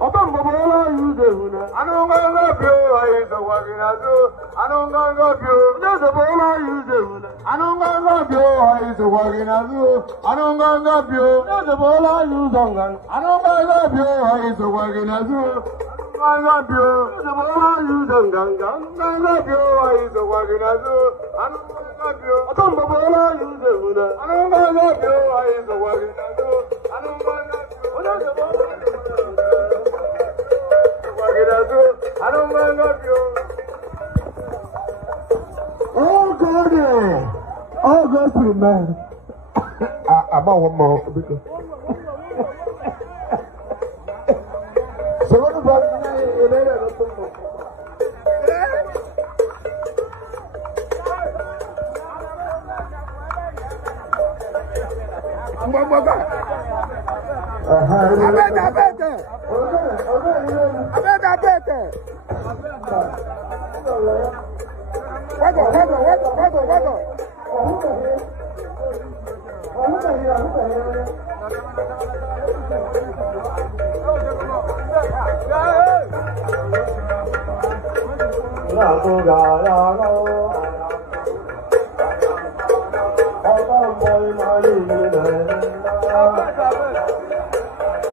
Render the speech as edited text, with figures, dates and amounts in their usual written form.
Otawalumgbo yuze huna. Anunganga bio aizo waginazu. Anunganga bio. Otawalumgbo yuze huna. Anunganga bio aizo waginazu. Anunganga bio. Otawalumgbo yuzongan. Anunganga bio aizo waginazu. Anunganga bio. Otawalumgbo yuzongan. Anunganga bio aizo waginazu. Anunganga bio. Otawalumgbo yuze huna. Anunganga bio aizo waginazu. Anunganga bio. Oh God, oh God, man. I'm on one more because. So what about Waggle,